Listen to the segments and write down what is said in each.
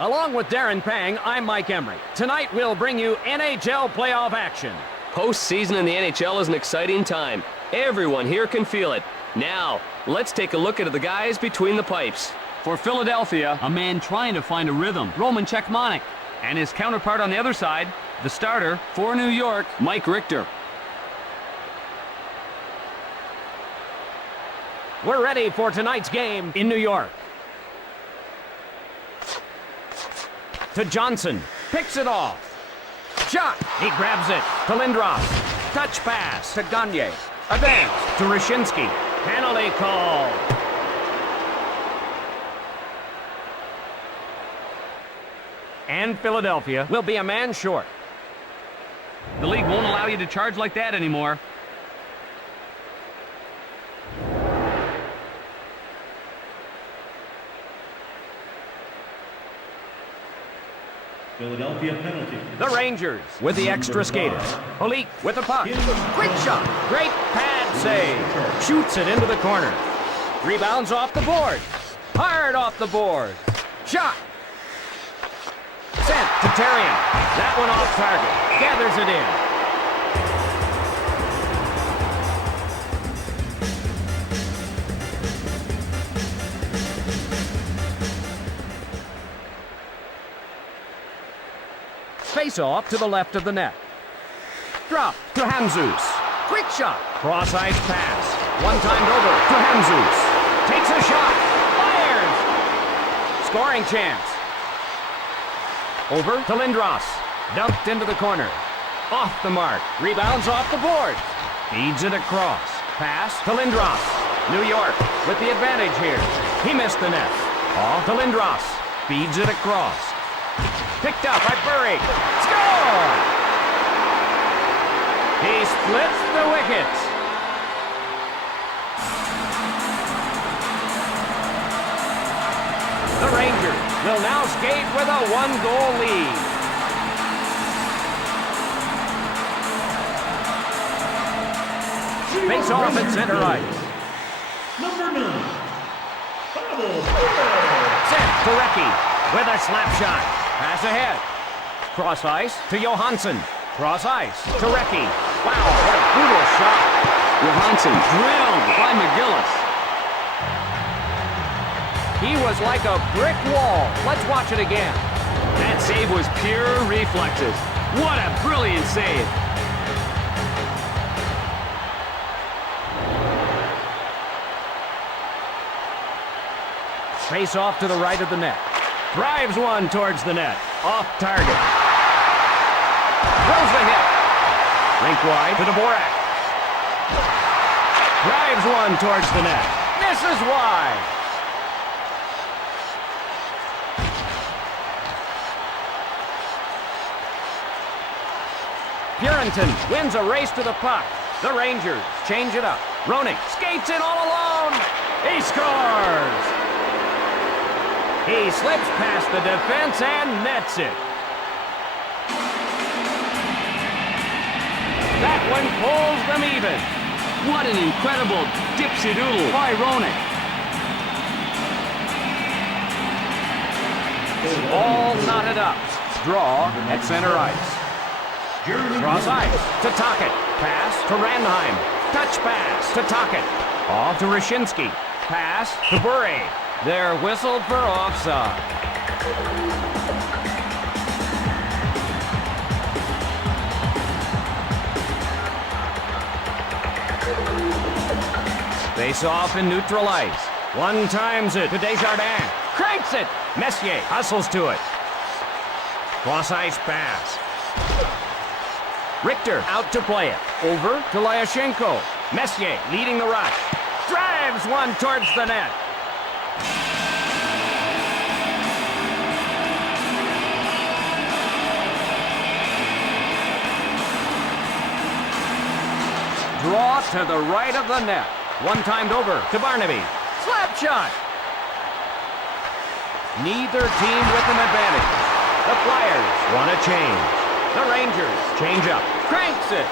Along with Darren Pang, I'm Mike Emery. Tonight we'll bring you NHL playoff action. Postseason in the NHL is an exciting time. Everyone here can feel it. Now, let's take a look at the guys between the pipes. For Philadelphia, a man trying to find a rhythm, Roman Cechmanek. And his counterpart on the other side, the starter for New York, Mike Richter. We're ready for tonight's game in New York. To Johnson, picks it off. Shot, he grabs it. To Lindros, touch pass to Gagne. Advance to Rashinsky. Penalty call. And Philadelphia will be a man short. The league won't allow you to charge like that anymore. Philadelphia penalty. The Rangers with the extra skaters. Holik with the puck. Quick shot. Great pad save. Shoots it into the corner. Rebounds off the board. Hard off the board. Shot. Sent to Terrien. That one off target. Gathers it in. Face-off to the left of the net. Drop to Hamzus. Quick shot. Cross-ice pass. One-timed over to Hamzus. Takes a shot. Fires. Scoring chance. Over to Lindros. Dumped into the corner. Off the mark. Rebounds off the board. Feeds it across. Pass to Lindros. New York with the advantage here. He missed the net. Off to Lindros. Feeds it across. Picked up by Burry. Score! He splits the wickets. The Rangers will now skate with a one-goal lead. Face off at center ice. Number 9. Sent to Recchi with a slap shot. Pass ahead. Cross ice to Johansson. Cross ice to Recchi. Wow, what a brutal shot. Johansson drilled by McGillis. He was like a brick wall. Let's watch it again. That save was pure reflexes. What a brilliant save. Face off to the right of the net. Drives one towards the net. Off target. Throws the hit. Rink wide to Dvorak. Drives one towards the net. Misses wide. Purinton wins a race to the puck. The Rangers change it up. Roenick skates in all alone. He scores! He slips past the defense and nets it. That one pulls them even. What an incredible dipsy-doodle by Roenick. All knotted up. Draw at center ice. Cross ice to Tocchet. Pass to Randheim. Touch pass to Tocchet. Off to Rashinsky. Pass to Burry. They're whistled for offside. Face off in neutral ice. One times it to Desjardins. Cranks it. Messier hustles to it. Cross ice pass. Richter out to play it. Over to Lyashenko. Messier leading the rush. Drives one towards the net. Draw to the right of the net. One timed over to Barnaby. Slap shot. Neither team with an advantage. The Flyers want to change. The Rangers change up. Cranks it.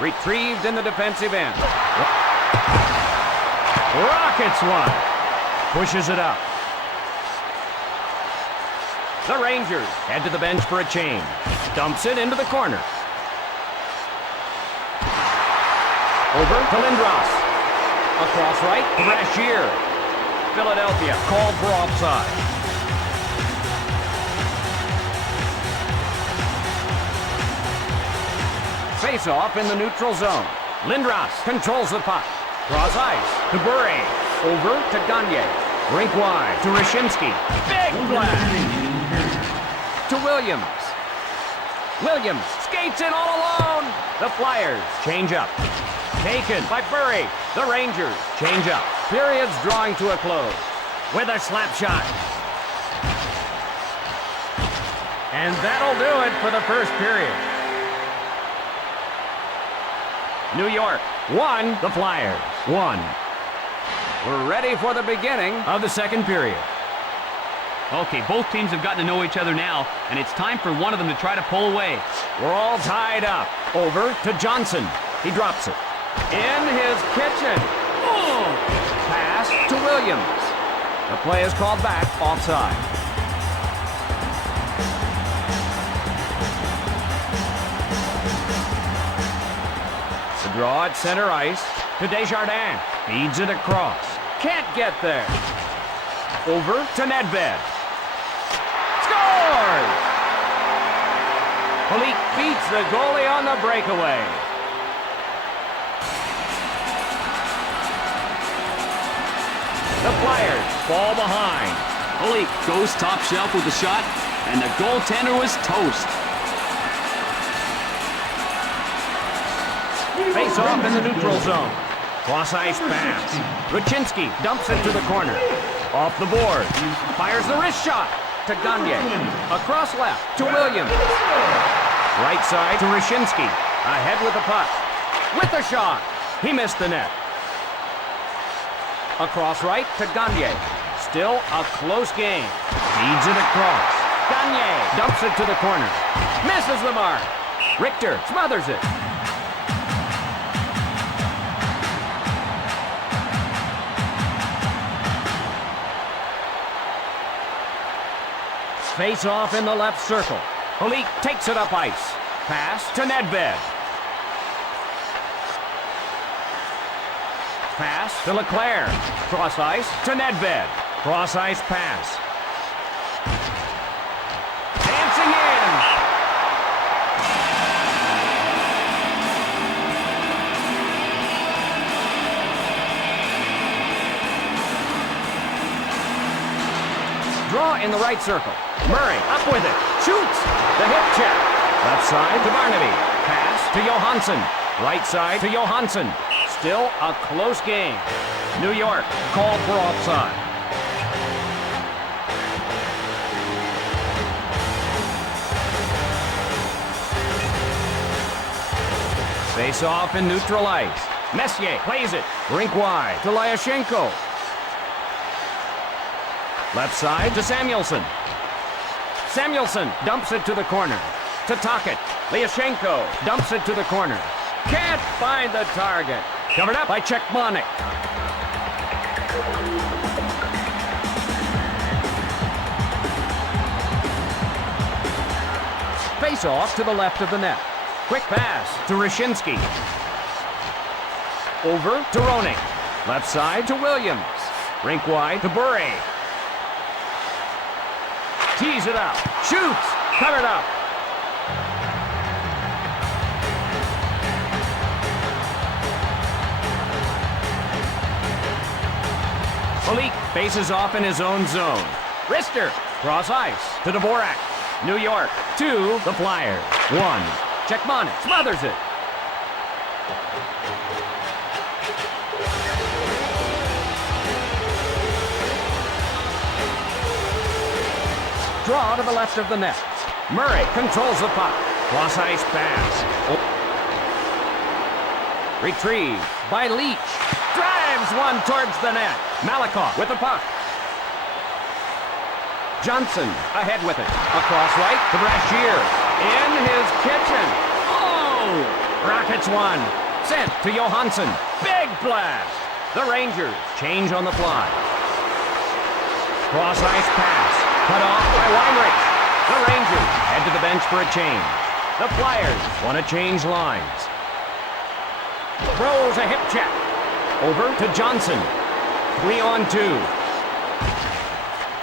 Retrieved in the defensive end. Rockets one. Pushes it up. The Rangers head to the bench for a change. Dumps it into the corner. Over to Lindros. Across right to Brashear. Philadelphia called for offside. Face-off in the neutral zone. Lindros controls the puck. Cross ice to Bure. Over to Gagne. Rink wide to Rashinsky. Big blast! To Williams. Williams skates in all alone. The Flyers change up. Taken by Bure. The Rangers change up. Period's drawing to a close. With a slap shot. And that'll do it for the first period. New York 1, the Flyers 1. We're ready for the beginning of the second period. Okay, both teams have gotten to know each other now, and it's time for one of them to try to pull away. We're all tied up. Over to Johnson. He drops it. In his kitchen. Oh! Pass to Williams. The play is called back offside. The draw at center ice to Desjardins. Feeds it across. Can't get there. Over to Nedved. Scores! Polique beats the goalie on the breakaway. The Flyers fall behind. Holy goes top shelf with the shot, and the goaltender was toast. Face off in the neutral zone. Cross ice pass. Rashinsky dumps it to the corner. Off the board. Fires the wrist shot to Gagne. Across left to Williams. Right side to Rashinsky. Ahead with the puck. With the shot. He missed the net. Across right to Gagne. Still a close game. Feeds it across. Gagne dumps it to the corner. Misses the mark. Richter smothers it. Face off in the left circle. Polique takes it up ice. Pass to Nedved. Pass to Leclerc. Cross ice to Nedved. Cross ice pass. Dancing in. Draw in the right circle. Murray up with it. Shoots. The hip check. Left side to Barnaby. Pass to Johansson. Right side to Johansson. Still a close game. New York called for offside. Face off in neutral ice. Messier plays it. Rink wide to Lyashenko. Left side to Samuelson. Samuelson dumps it to the corner. To Tocchet. Lyashenko dumps it to the corner. Can't find the target. Covered up by Czechmanek. Face off to the left of the net. Quick pass to Rashinsky. Over to Roenick. Left side to Williams. Rink wide to Bure. Tees it up. Shoots. Covered up. Polique faces off in his own zone. Rister. Cross ice to Dvorak. New York 2, the Flyers 1. Czechmanek smothers it. Draw to the left of the net. Murray controls the puck. Cross ice pass. Retrieved by Leach. Drives one towards the net. Malakoff with the puck. Johnson ahead with it. Across right to Brashear. In his kitchen. Oh! Rockets one. Sent to Johansson. Big blast. The Rangers change on the fly. Cross ice pass. Cut off by Weinrich. The Rangers head to the bench for a change. The Flyers want to change lines. Throws a hip check. Over to Johnson. 3-on-2.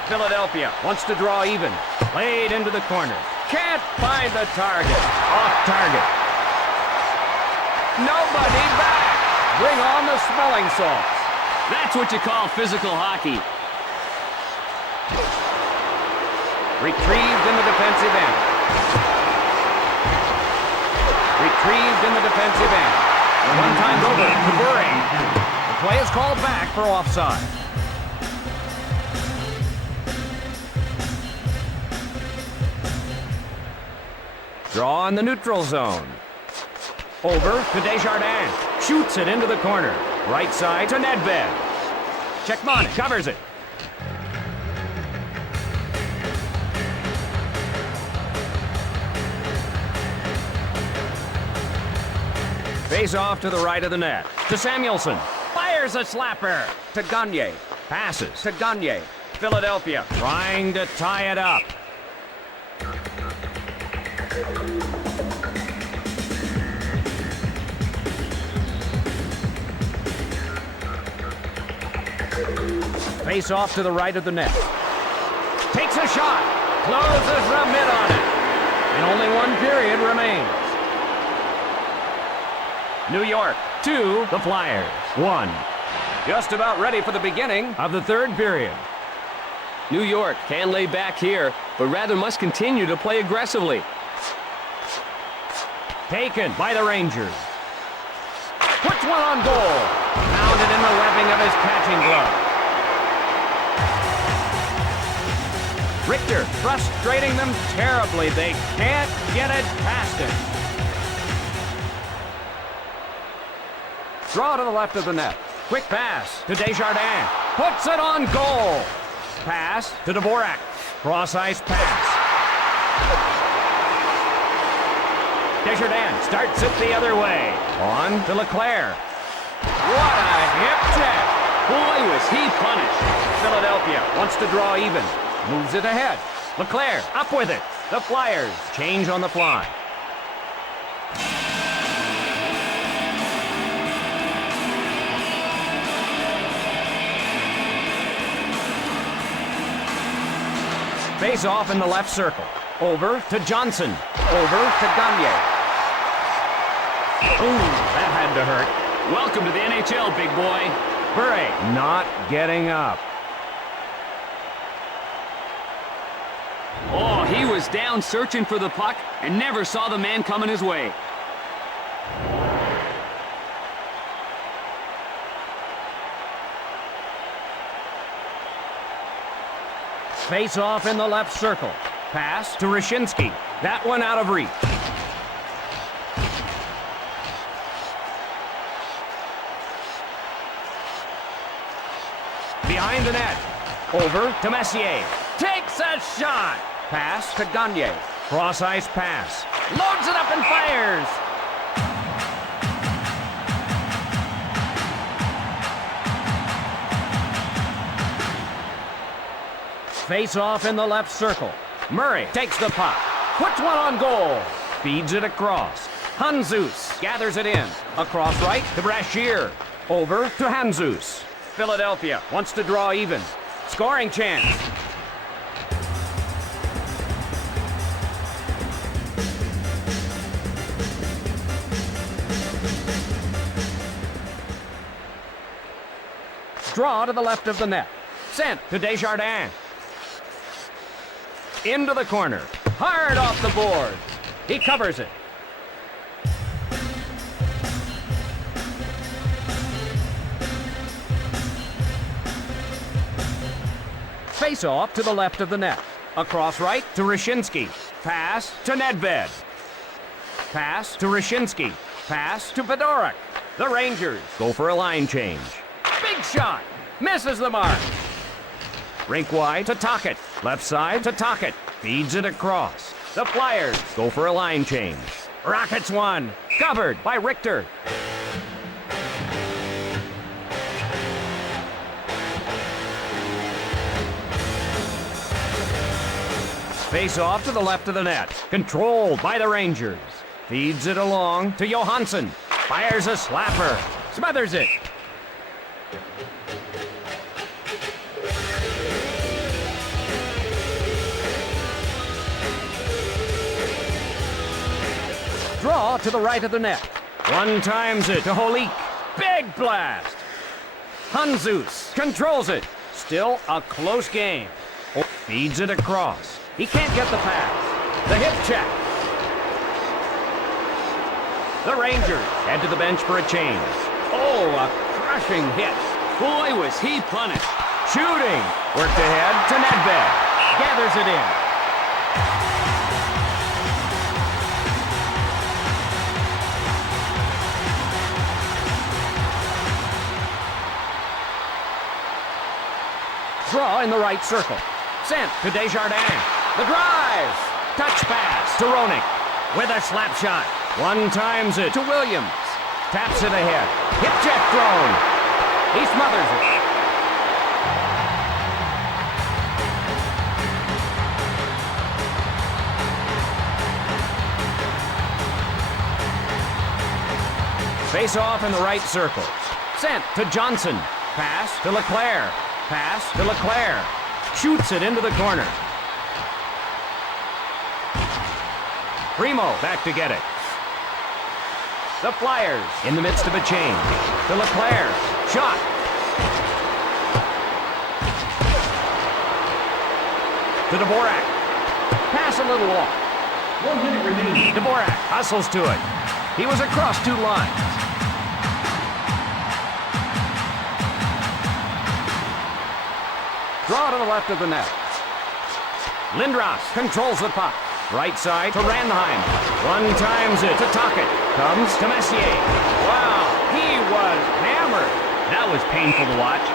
Philadelphia wants to draw even. Played into the corner. Can't find the target. Off target. Nobody back. Bring on the smelling salts. That's what you call physical hockey. Retrieved in the defensive end. Retrieved in the defensive end. One time over to Burry. The play is called back for offside. Draw in the neutral zone. Over to Desjardins. Shoots it into the corner. Right side to Nedved. Checkmonic covers it. Face off to the right of the net. To Samuelson. Fires a slapper. To Gagne. Passes to Gagne. Philadelphia trying to tie it up. Face off to the right of the net. Takes a shot. Closes the mid on it. And only one period remains. New York 2, the Flyers 1. Just about ready for the beginning of the third period. New York can lay back here, but rather must continue to play aggressively. Taken by the Rangers. Puts one on goal. Found it in the webbing of his catching glove. Richter frustrating them terribly. They can't get it past him. Draw to the left of the net. Quick pass to Desjardins. Puts it on goal. Pass to Dvorak. Cross ice pass. Desjardins starts it the other way. On to Leclerc. What a hip check. Boy, was he punished. Philadelphia wants to draw even. Moves it ahead. Leclerc up with it. The Flyers change on the fly. Face off in the left circle. Over to Johnson. Over to Gagne. Ooh, that had to hurt. Welcome to the NHL, big boy. Burry not getting up. Oh, he was down searching for the puck and never saw the man coming his way. Face off in the left circle. Pass to Rashinsky. That one out of reach. Behind the net. Over to Messier. Takes a shot. Pass to Gagne. Cross ice pass. Loads it up and fires. Face off in the left circle. Murray takes the puck. Puts one on goal. Feeds it across. Hanzus gathers it in. Across right to Brashear. Over to Hanzus. Philadelphia wants to draw even. Scoring chance. Draw to the left of the net. Sent to Desjardins. Into the corner. Hard off the board. He covers it. Face off to the left of the net. Across right to Rashinsky. Pass to Nedved. Pass to Rashinsky. Pass to Fedorak. The Rangers go for a line change. Big shot. Misses the mark. Rink wide to Tocchet. Left side to Tocchet. Feeds it across. The Flyers go for a line change. Rockets one. Covered by Richter. Face off to the left of the net. Controlled by the Rangers. Feeds it along to Johansson. Fires a slapper. Smothers it. Draw to the right of the net. One times it to Holik. Big blast. Hanzus controls it. Still a close game. Feeds it across. He can't get the pass. The hip check. The Rangers head to the bench for a change. Oh, a crushing hit. Boy, was he punished. Shooting. Worked ahead to Nedved. Gathers it in. Draw in the right circle. Sent to Desjardins. The drive. Touch pass to Roenick. With a slap shot. One times it to Williams. Taps it ahead. Hip check thrown. He smothers it. Face off in the right circle. Sent to Johnson. Pass to Leclerc. Pass to Leclerc. Shoots it into the corner. Primo back to get it. The Flyers in the midst of a change. To Leclerc. Shot. To Dvorak. Pass a little off. 1 minute remaining. Dvorak hustles to it. He was across two lines. Draw to the left of the net. Lindros controls the puck. Right side to Ranheim. One times it to Tocchet. Comes to Messier. Wow, he was hammered. That was painful to watch.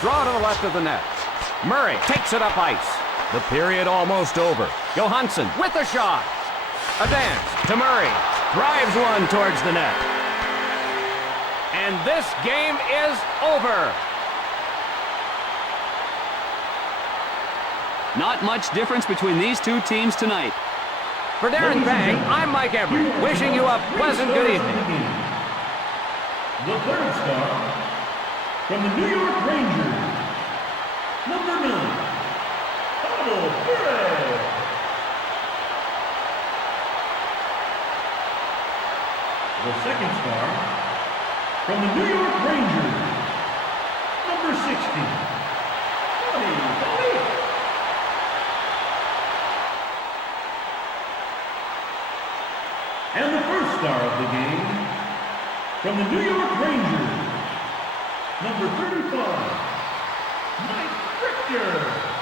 Draw to the left of the net. Murray takes it up ice. The period almost over. Johansson with the shot. A dance to Murray. Drives one towards the net. And this game is over. Not much difference between these two teams tonight. For Darren Bang, I'm Mike Everett, wishing you a pleasant good evening. The third star from the New York Rangers, number 9, Pavel Bure. The second star from the New York Rangers, number 60, Bobby. And the first star of the game from the New York Rangers, number 35, Mike Richter.